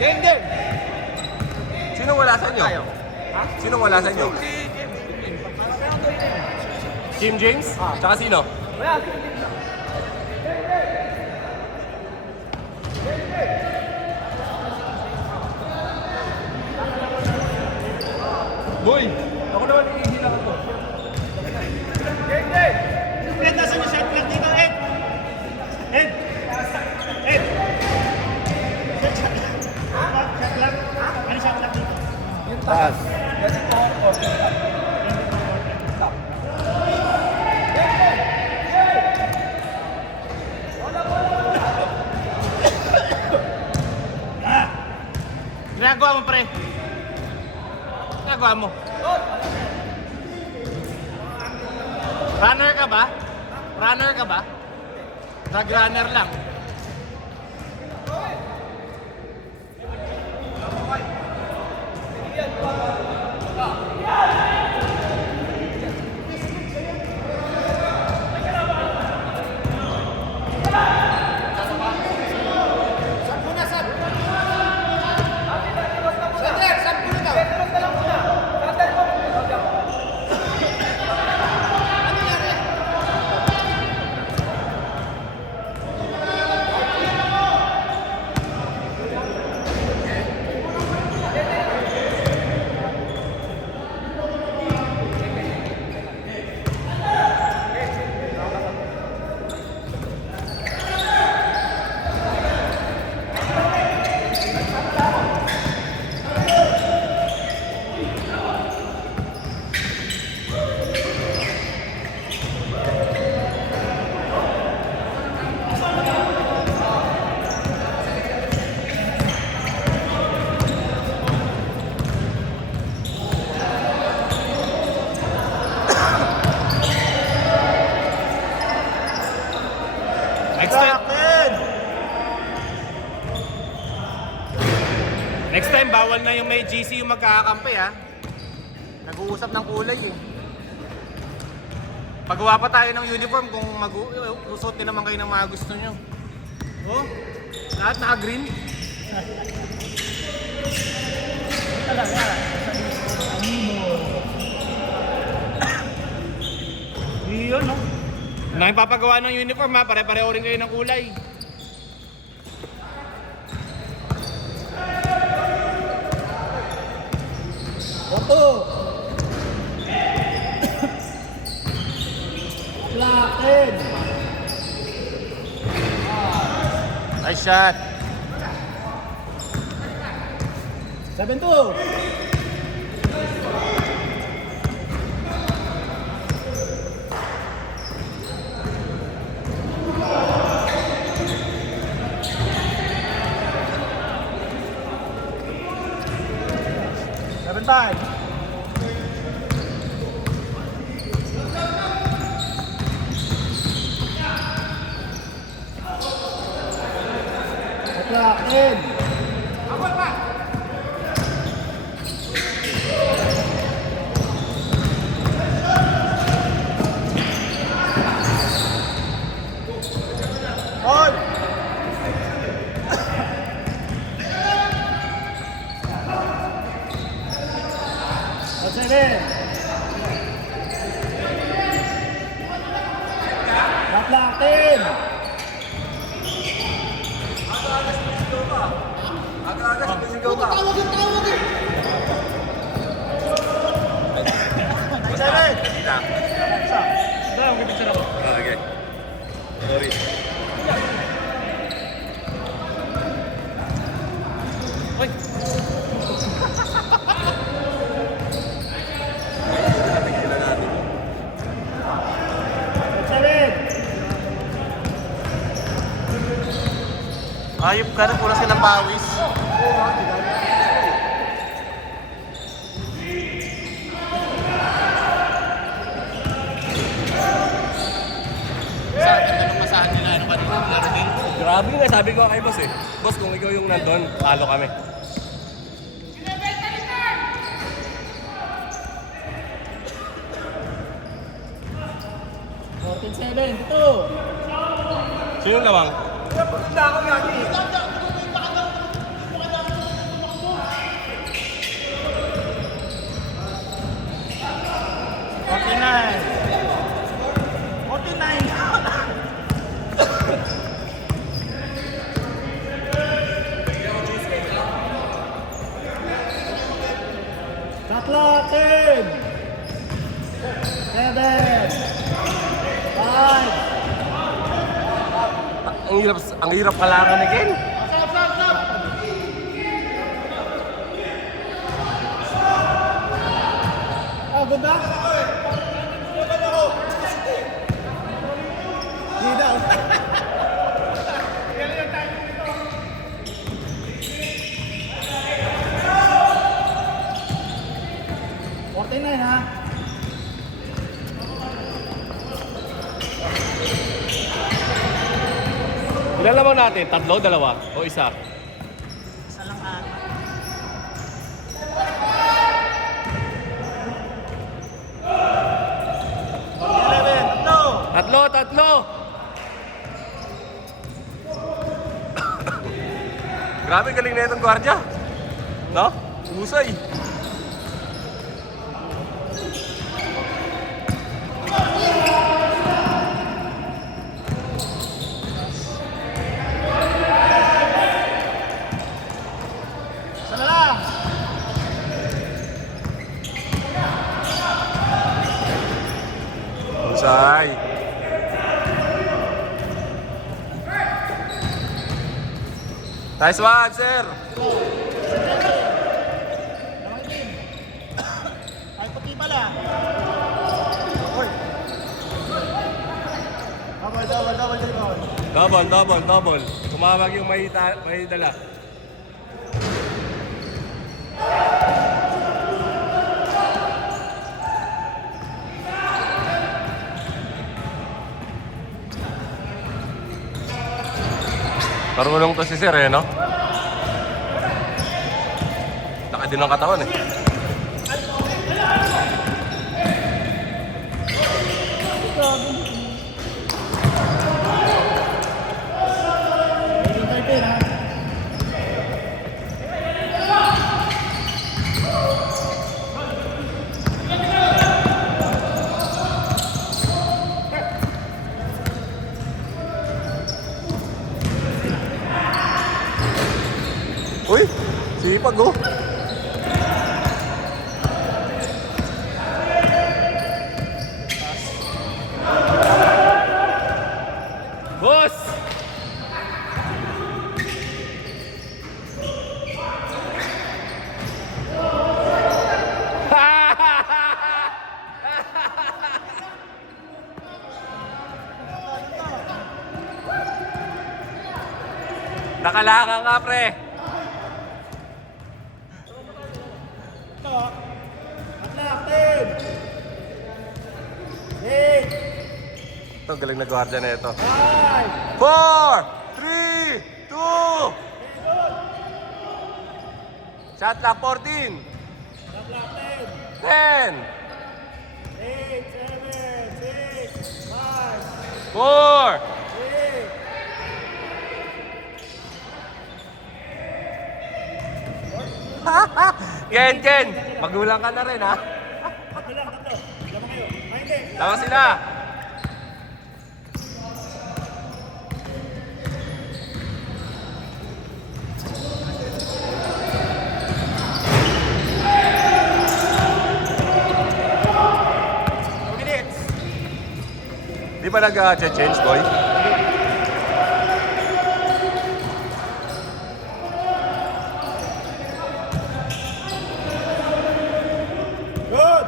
Game, game! Sino wala sa inyo? Ha? Sino wala sa inyo? Kim James? Tsaka sino? Wala, Boy! Ako naman iihilangan ko. game, game! Ed, nasa yung shot clock dito, Ed? Ed! Ed! Shot clock? Ano shot clock dito? Yung taas. Yan ito ako. Ginagawa mo, pre. Ginagawa mo. Runner ka ba? Runner ka ba? Drag runner lang. Next time, bawal na yung may GC yung magkakakampi, ha? Nag-uusap ng kulay, eh. Pagawa pa tayo ng uniform kung mag-usot din naman kayo ng mga gusto nyo. Oh, lahat naka-green. Talaga. Iyon, no? Na yung papagawa ng uniform, ha? Pare-pareho rin kayo ng kulay. Oto! Lakin! Nice shot. 7-2! Five. Atlakin. On. Seven. Atlakin. Aga-aga, sumisigaw ka. Seven. Dahil, mag-picture ako. Okay. Sorry. Uy! Ayop ka na, pula silang pawis. Sa akin na masahan nila, ano ba dito? Laro din. Grabe nga, sabi ko kay boss eh. Boss, kung ikaw yung nandun, talo kami. Seven, ito. Sino lawang? Shot clock, 10. 7. 5. Ang hirap kalakan ni Ken. Oh, ganda. Hindi daw. Ha? Ilan lamang natin? Tatlo, dalawa, o isa? Isa lang ata. Tatlo, tatlo! Grabe galing na itong gwardiya. No? Usay. Sana lang. Usay. Nice one, sir. Ay, puti pala. Uy. Double. Double. Tumawag yung may dala. Marunong to si Sir eh, no? Laki din ang katawan eh. Uy, sipag oh. Boss! Nakalaka nga pre. Ito, galing na gwardiya na ito. 4, 3, 2. Shot clock 14. 10. 4. Ken, magulang ka na rin ha. Tama sila. Di ba nag-change, boy? Good.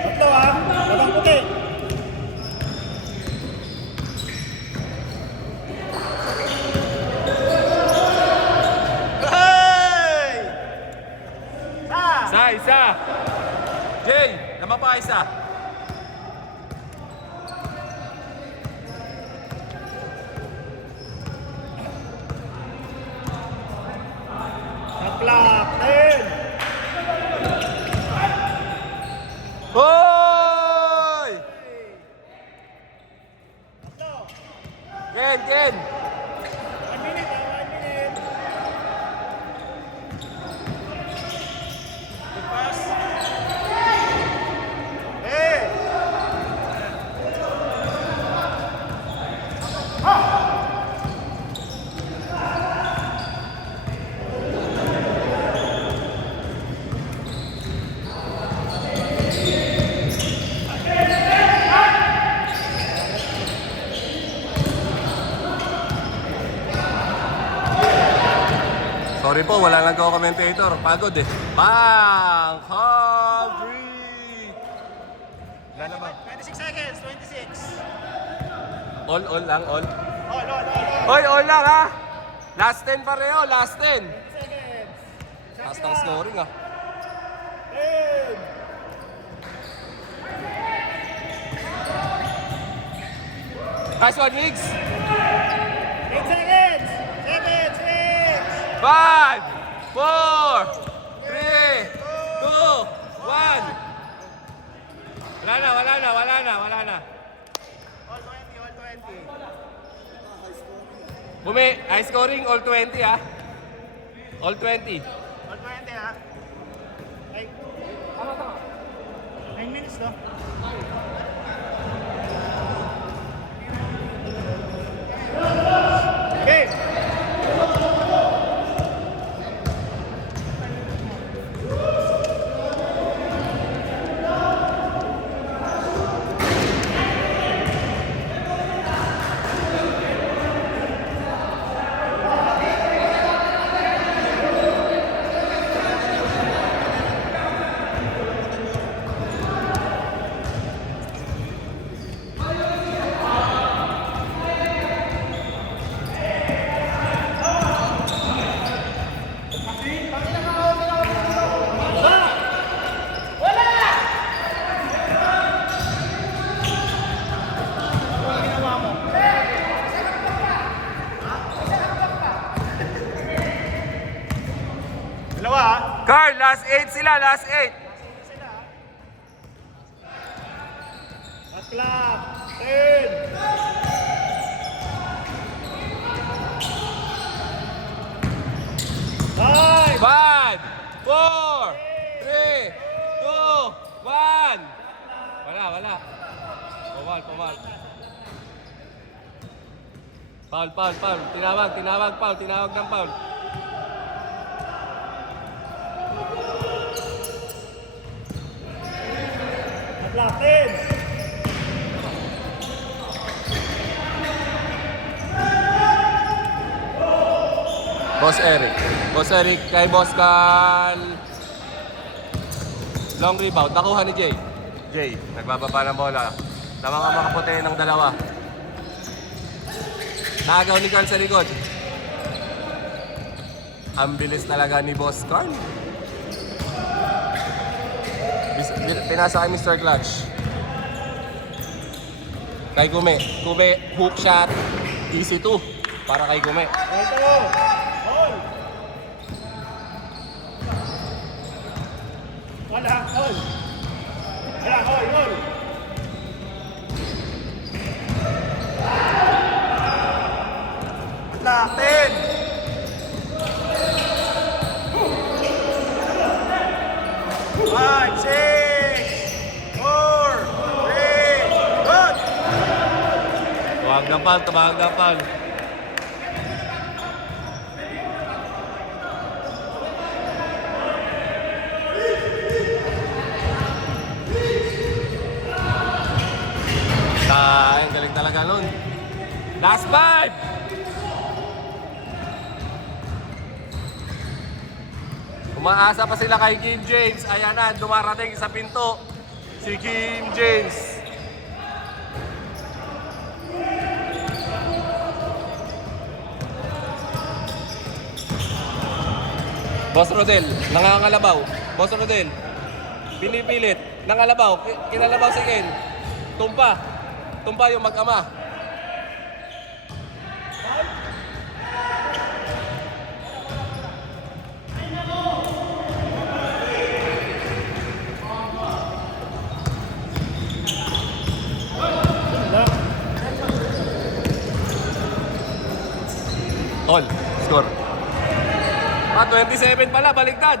Tatlo ah. Labang puti. Hey! Isa. Jay, naman pa isa. Shot clock, 10. Hoy! Ken! Sorry po, wala lang ako commentator. Pagod eh. Bang! Hungry! Wala na ba? 26 seconds, 26. All lang, all. All. Hoy, all lang ha! Last 10 pareho, last 10. 20 seconds. Taas ng scoring ah. 10. Nice one, Migs! 8 seconds. 7, 6. 5, 4, 3, 2, 1. Wala na. All 20. High scoring, all 20 ah. All 20. All 20 ha. Ay. 9 minutes no? Okay. Dalawa ha. Carl, last 8 sila, last 8. Shot clock. 10. Five. 5, 4, 3, 2, 1. Wala. Pumal. Foul. Tinawag ng foul. Shot clock. 10. Boss Eric, kay Boss Carl. Long rebound, nakuha ni Jay. Jay, nagbababa ng bola. Na mga makaputi ng dalawa. Nagaw ni Carl sa likod. Ang bilis talaga ni Boss Carl. Pinasa kay Mr. Clutch. Kay Gume, hook shot. Easy 2 para kay Gume. All. All. Wala. All. Clock. 10. 5, 6, 4, 3, good. Tumawag ng foul. Ang galing talaga nun. Last 5! Umaasa pa sila kay Kim James. Ayan na, dumarating sa pinto. Si Kim James. Boss Rodel, nangangalabaw. Boss Rodel, pinipilit. Nangalabaw, kinalabaw si Ken. Tumpa yung mag-ama. All, score. 27 pala, baliktad.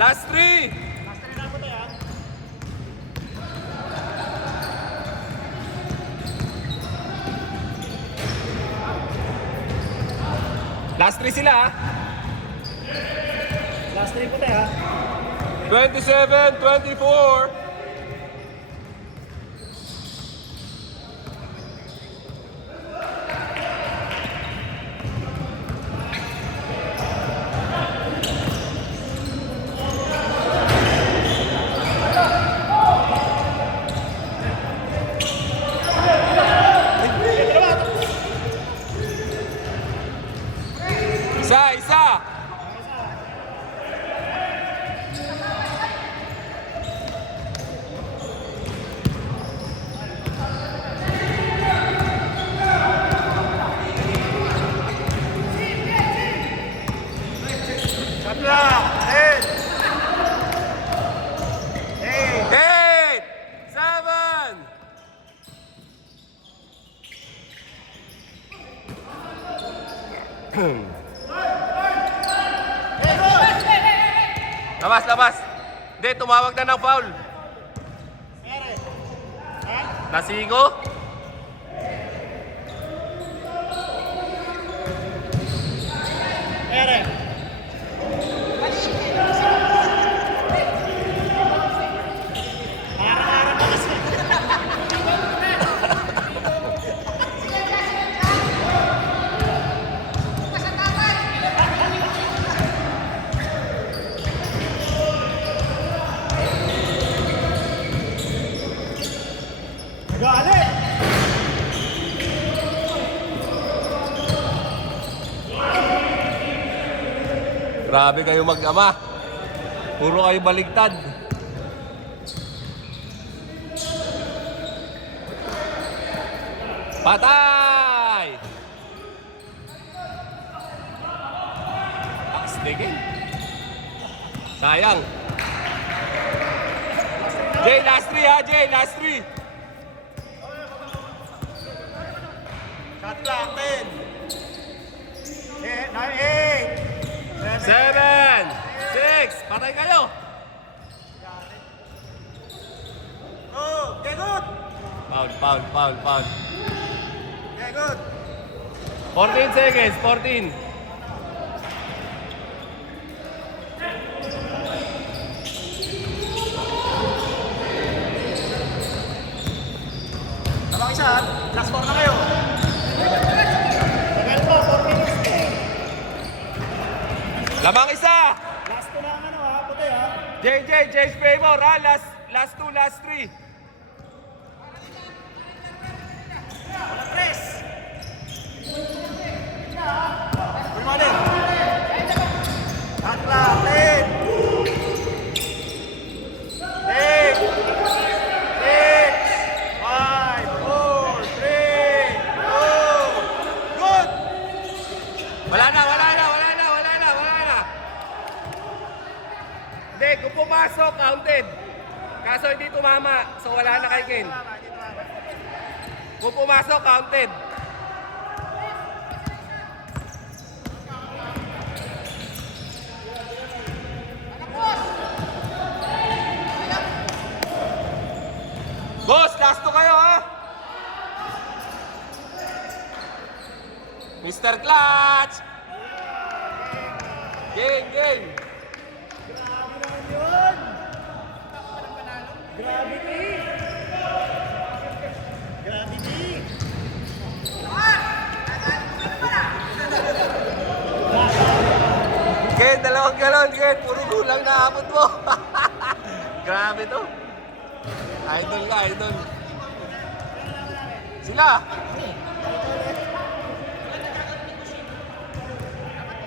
Last 3. Last 3 sila ha. Last 3 puti ha. 27, 24. Labas, labas. Hindi, tumawag na ng foul. Ere. Ha? Nasigo? Ere. Parang-arang ka kasi. Galit! Grabe kayo mag-ama. Puro kayo baligtad. Patay! Pakstigin. Sayang. Jay, last three ha, Jay, last three. Shot clock, 10. 9, 8. 7, 6, patay kayo. Oh, okay, good. Foul, foul, foul, foul. Okay, good. 14 seconds, 14. Abang isa, last 4 na kayo. Tagal pa, 4 minutes na eh. Lamang isa. Last ko lang ano ha, puti ha. Jay's favor ha, last two, last three. Walang press. Good morning. Shot clock, 10. 8. 6. 5. 4. 3. 2. Good. Wala na. Hindi, kung pumasok, counted. Kaso hindi tumama, so wala na kay Ken. Kung pumasok, counted. Boss, last to kayo ha! Mr. Clutch! Game! Grabe naman yun. Gravity. Gravity. Ken, 2 galon, Ken. Puro gulang na abot mo. Grabe to. Idol ka, idol. Sila.